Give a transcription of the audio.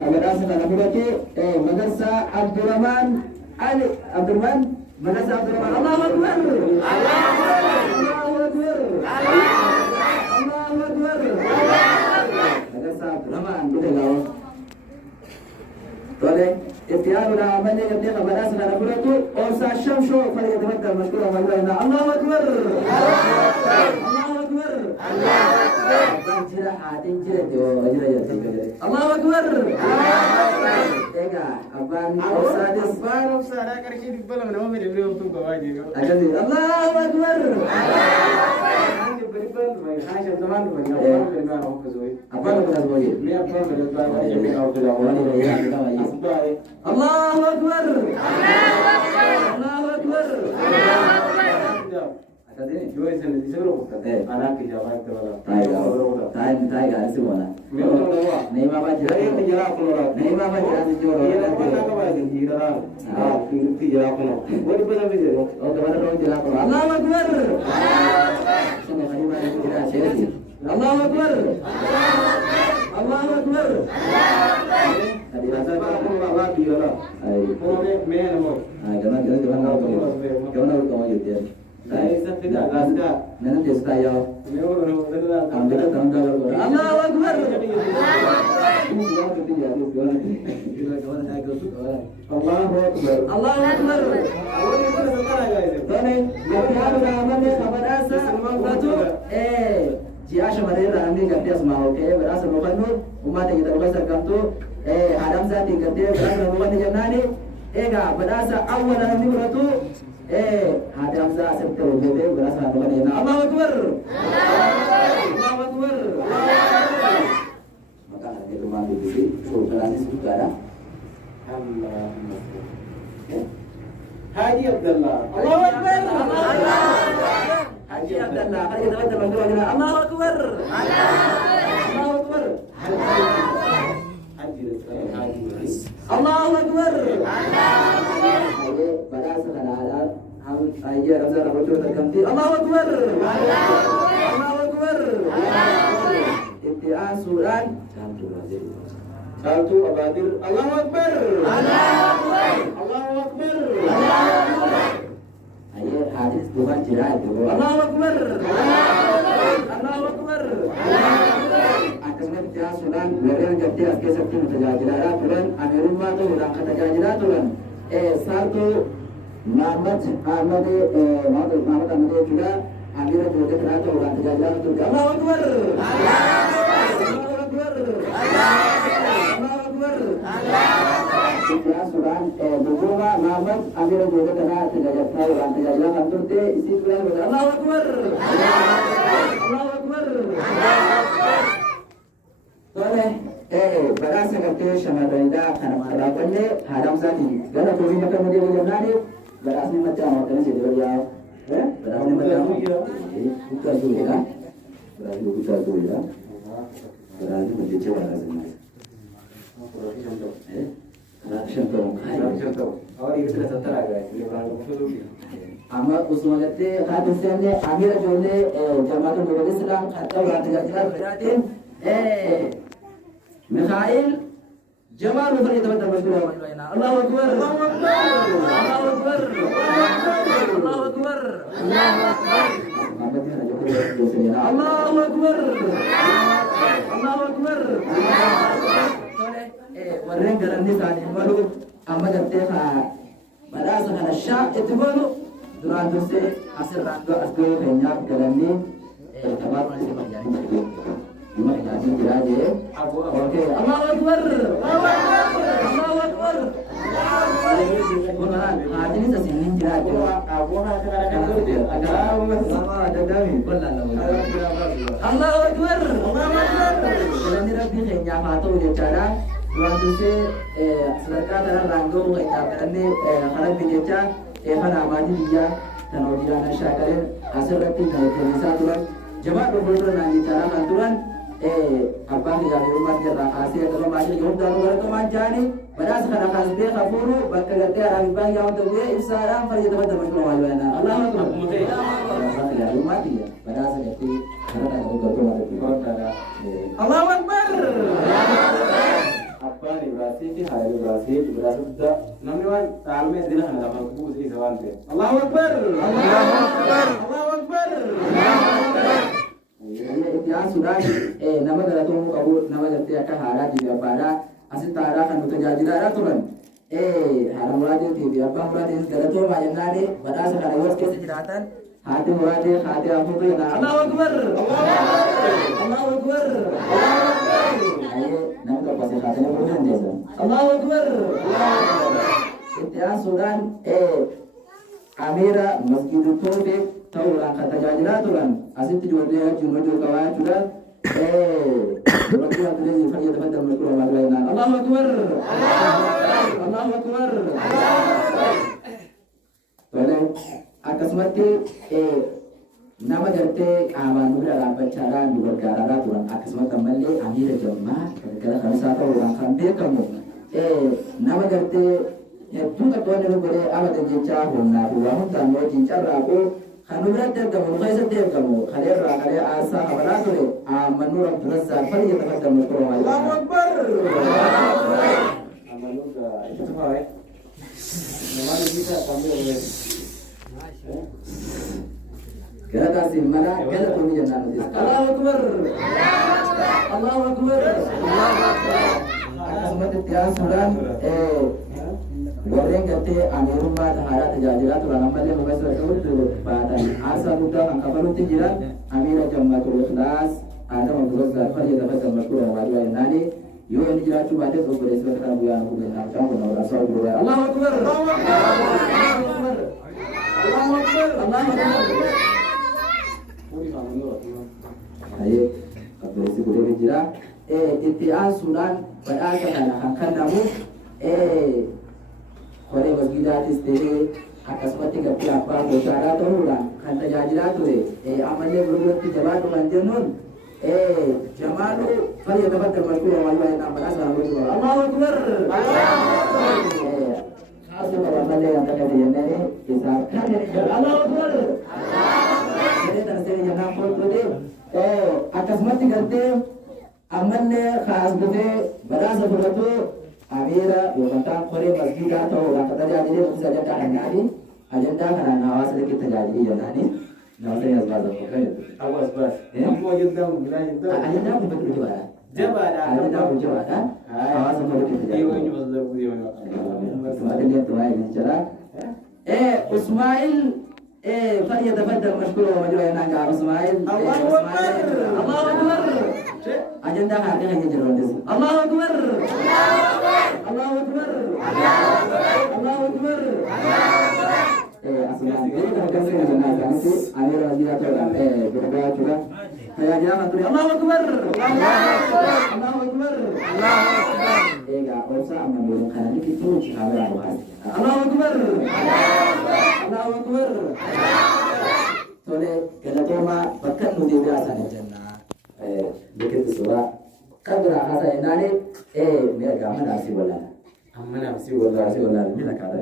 Magarasa kana mulaki Magarsa Abdurrahman Ali Abdurrahman Magarsa Abdurrahman Allahu Akbar Allahu Akbar Allahu Akbar Magarsa Abdurrahman bilaw tole ihtiyaruna amali yabni magarasa kana mulaki osa shamsho falyatafaddal mashkura wa ilaina Allahu Akbar Allahu Akbar Allahu Akbar jira hadin jira do jira Allahu Akbar Ega aban osadis baro sara karki dibbala mana mere mere untu gawaji agadi Allahu Akbar andi beribal mai haja zaman mai apa kan aku kazoi apa kan kazoi me apa mere ba ya me au kala wani ya asbai Allahu Akbar Allahu Akbar Tadi jual sendiri disuruh anak kerjaan itu malah. Taiga semua. Nih mama jelas. Ini jelas kalau. Nih mama jelas jual. Iya mana kau baca jelas. Ini jelas kalau. Boleh benar benar. Oh kemana kau jelas kalau. Allahu Akbar. Semua hari mana jelas sih. Allahu Akbar. Allahu Akbar. Tadi rasa aku bawa biola. Kau me nama. Jangan kau jadi. Saya tidak ada. Nanti saya. Ambil tanggal. Allahu Akbar. Allahu Akbar. Allahu Akbar. Tone, biar ramai kabarasa. Betul. Jiasha mereka ramai kerja semua. Oke, berasa bukan nur. Umat kita bukan sekamtu. Hadam zati kerja berasa bukan jenani. Ega berasa awal ramai beratu. Hadam za sebetulnya bebe berasa bukan enak. Allahu Akbar. Allahu Akbar. Maka nanti rumah bibi sultan suka ada. Haji Abdullah. Allahu Akbar. Haji Abdullah. Kalau kita baca bagaimana? Allahu Akbar. Allahu Akbar. Haji Allahu Akbar. Ayo berasa kana halal. Ayo Rasul Rasul terganti. Allahu Akbar. Allahu Akbar. Ibtian surat satu abadir. Allahu Akbar. Allahu Akbar. Ayo hadis bukan jirat. Allahu Akbar. Allahu Akbar. Akhirnya kita sudah beliau jadi askes seperti mutajajilah tulen amirullah tu orang katajajilah tulen. Satu Muhammad Ahmad Ahmad juga amir juga terasa orang katajajilah tu. Allahu Akbar. Allahu Akbar. Allahu Akbar. Kita sudah beberapa Muhammad amir juga terasa orang katajajilah tu. Isi tulen Allahu Akbar. Allahu Akbar. Toleh, berasa kerja sama Rida karena harapannya hadam sati. Karena kami makan dia macam nani, berasa macam apa ni jadi beliau, berasa macam bukan tu ya, berasa bukan tu ya, berasa macam cakap berasa. Contoh, contoh. Awak ini sudah setar agak. Amat usulnya hadisnya Amir Jone Jamatul Ulama Islam atau yang tidak beratin Mikhail Jamal Mufri teman-teman berdua. Allahu Akbar. Allahu Akbar. Allahu Akbar. Allahu Akbar. Allahu Akbar. Allahu Akbar. Warren garan ni tadi baru amma jabte kha bada sana sha etbolu durante se asir rando asgo kenya garan ni tabar ni se majani cuma jadi diraje oke Allahu Akbar Allahu Akbar Bukan hati ini sesini diraje aku nak ada ada dami Allahu Akbar garan ni rabbi kenya fato dia cara waktu se sedekah dalam rangkung kaitkan ini kalau bicara kan amati dia dan orang syakarin hasil rapi dari desa tuan jemaat berbulan nanti cara kanturan apa yang di rumah kita hasil kalau masih hidup dalam luar kemanjani pada sekarang kasih dia kaburu bakal kita hari bang yang untuk dia Instagram pada teman-teman semua wajibnya Allah Akbar ya rumah dia pada seperti karena ada Allah Akbar apa أباني براسيتي هاي براسيت براسيت نمني وان تعلمي دينا هنا لما تبوس إيه سوان في الله أكبر الله أكبر الله أكبر ya sudah nama galatomu kabur nama gatti akka haala di abada asit taara kan nutajajila turan haala murade ti abba murade galato ma jannade badasa kana wos ke sejidatan hati murade hati apu ke na Allahu akbar Allahu akbar ayo nama ka pasi hati ne bukan desa Allahu akbar ya sudah amira masjidul tobe tauran kata tajajila turan asit jualnya cuma jual kawan sudah berarti ada yang fanya dapat dalam Al-Quran Al-Quran Allahu Akbar Allahu Akbar boleh akas mati nama jarte kawan udah dapat cara bergara tuan akas mati kembali amir jemaah kalau kamu satu orang sampai kamu nama jarte juga tuan yang boleh awak jencar honna buang tamu jencar aku Kanubrat kamu, kaisa kamu, kalian kalian asa kabaratu menurut berasal pada yang tempat kamu kurang. Allahu Akbar. Amanul itu apa ya? Nama kita kami oleh. Kira kasih mana? Kira kami jangan nanti. Allahu Akbar. Allahu Akbar. Akan tiada suran goreng kate anirumma tahara tajajila tulan amalle mubasir itu badan asa muda angkapan tijiran amira jammatul ikhlas ada mabuz zarfa dia dapat jammatul wajib nani yo ini jira tu badan tu boleh sebutkan bulan bulan macam pun orang asal boleh Allahu akbar Allahu akbar Allahu akbar Allahu akbar ayo apa sih boleh jira itian sunan pada kana hakan namu Kore masjidat istri akas mati gati apa bocara tu orang kan tajajila tu amalnya belum jabat lanjut jamalu kali dapat termasuk yang wajib yang nampak asal Allahu Akbar asal amalnya yang terkait dengan ini kisahkan Allahu Akbar jadi terjadi yang nampak tu akas mati gati amalnya khas gede berasa beratu Amira yomata kore masjid atau orang kata jadi dia bisa saja kan nani agenda kan nawas sedikit terjadi ya nani nawas yang sebab Awas bas. Kamu agenda mulai itu. Agenda pun betul juga. Jabada. Agenda pun juga kan. Nawas sedikit terjadi. Iya ini masuk video. Semakin dia tuai bicara. Usmail فليتفضل مشكورا ومجروحا عند اسماعيل الله اكبر الله اكبر agenda hari ini jelas الله اكبر الله اكبر الله اكبر asal dia kan sini jenazah itu amir dia berdoa juga saya jangan tulis Allahu akbar Allahu akbar enggak usah menurunkan itu cara Allahu akbar Allahu akbar Soalnya kalau cuma bahkan nudia biasa nih jannah begitu surah kan berasa ini mereka mana sih bola Amma nafsi wala ini nak ada